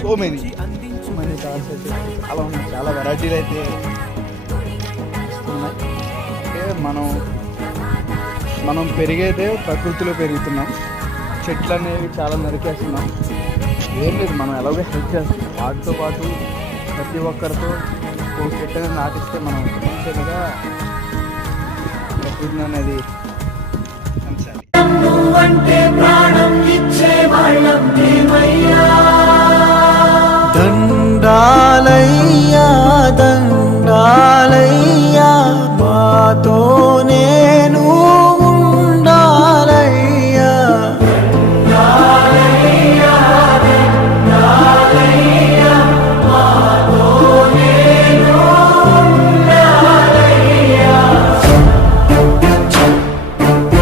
So many cars అయితే చాలా ఉన్నాయి, చాలా వెరైటీలు అయితే ఉన్నాయి. అంటే మనం పెరిగేదే ప్రకృతిలో పెరుగుతున్నాం, చెట్లు అనేవి చాలా నరికేస్తున్నాం. ఏం లేదు, మనం ఎలాగో హెల్ప్ చేస్తాం, వాటితో పాటు ప్రతి ఒక్కరితో ఒక చెట్టు అనేది నాటిస్తే మనం మంచిగా ప్రకృతిని అనేది పెంచాలి.